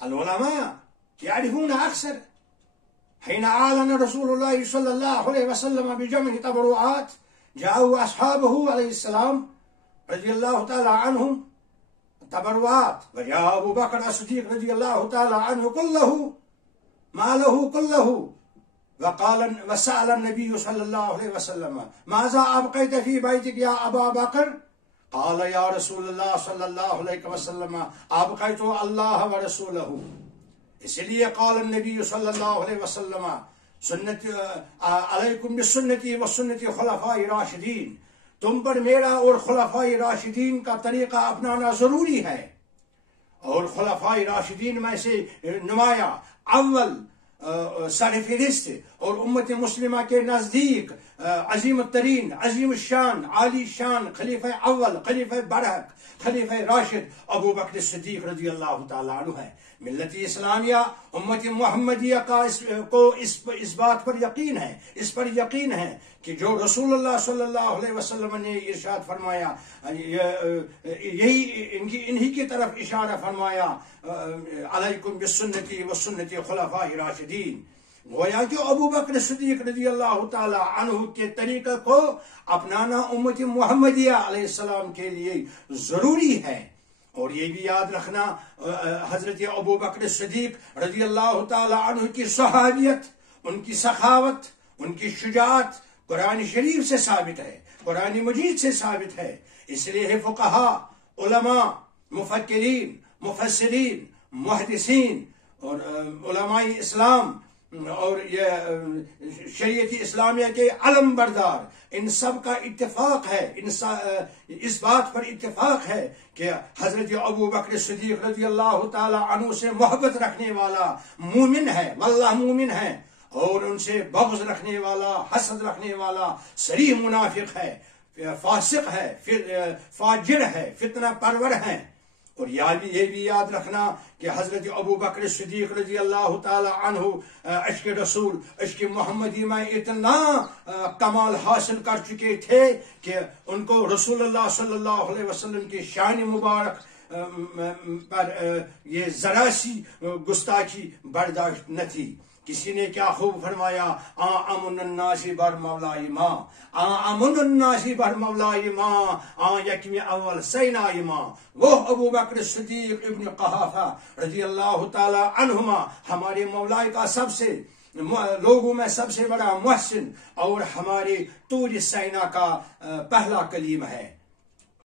العلماء يعرفون أكثر. حين أعلن رسول الله صلى الله عليه وسلم بجمع تبرعات جاءوا أصحابه عليه السلام رضي الله تعالى عنهم تبرعات، وجاء أبو بكر الصديق رضي الله تعالى عنه كله ماله كله وسأل النبي صلى الله عليه وسلم ماذا أبقيت في بيتك يا أبا بكر؟ قال يا رسول الله صلى الله عليه وسلم أبقيت الله ورسوله. اس لیے قال النبی صلی اللہ علیہ وسلم سنت علیکم بسنتی و سنتی خلفاء راشدین، تم پر میرا اور خلفاء راشدین کا طریقہ اپنانا ضروری ہے. اور خلفاء راشدین میں سے نمایاں اول سرفہرست اور امت مسلمہ کے نزدیک عظیم الترین، عظیم الشان، عالی شان خلیفہ اول، خلیفہ برحق، خلیفہ راشد ابو بکر صدیق رضی اللہ تعالیٰ عنہ ہے. ملت اسلامیہ امت محمدیہ کو اس بات پر یقین ہے، اس پر یقین ہے کہ جو رسول اللہ صلی اللہ علیہ وسلم نے ارشاد فرمایا، یہی انہی کی طرف اشارہ فرمایا علیکم بسنتی و سنتی خلفاء راشدین. گویا کہ ابو بکر صدیق رضی اللہ تعالی عنہ کے طریقہ کو اپنانا امت محمدیہ علیہ السلام کے لیے ضروری ہے. اور یہ بھی یاد رکھنا حضرت ابو بکر صدیق رضی اللہ تعالی عنہ کی صحابیت، ان کی سخاوت، ان کی شجاعت قرآن شریف سے ثابت ہے، قرآن مجید سے ثابت ہے. اس لیے فقہاء، علماء، مفکرین، مفسرین، محدثین اور علماء اسلام اور یہ شریعت اسلامیہ کے علم بردار، ان سب کا اتفاق ہے، اس بات پر اتفاق ہے کہ حضرت ابو بکر صدیق رضی اللہ تعالی عنہ سے محبت رکھنے والا مومن ہے، واللہ مومن ہے، اور ان سے بغض رکھنے والا، حسد رکھنے والا صریح منافق ہے، فاسق ہے، فاجر ہے، فتنہ پرور ہے. اور یہ بھی یاد رکھنا کہ حضرت ابو بکر صدیق رضی اللہ تعالی عنہ عشق رسول، عشق محمدی میں اتنا کمال حاصل کر چکے تھے کہ ان کو رسول اللہ صلی اللہ علیہ وسلم کی شان مبارک پر یہ ذرا سی گستاخی برداشت نہ تھی. کسی نے کیا خوب فرمایا، امن الناس بر مولائی ماں، امن الناس بر مولائی ماں، یکم اول سینائی ماں. وہ ابو بکر صدیق ابن قحافہ رضی اللہ تعالی عنہما ہمارے مولا کا سب سے لوگوں میں سب سے بڑا محسن اور ہمارے طور سینا کا پہلا کلیم ہے.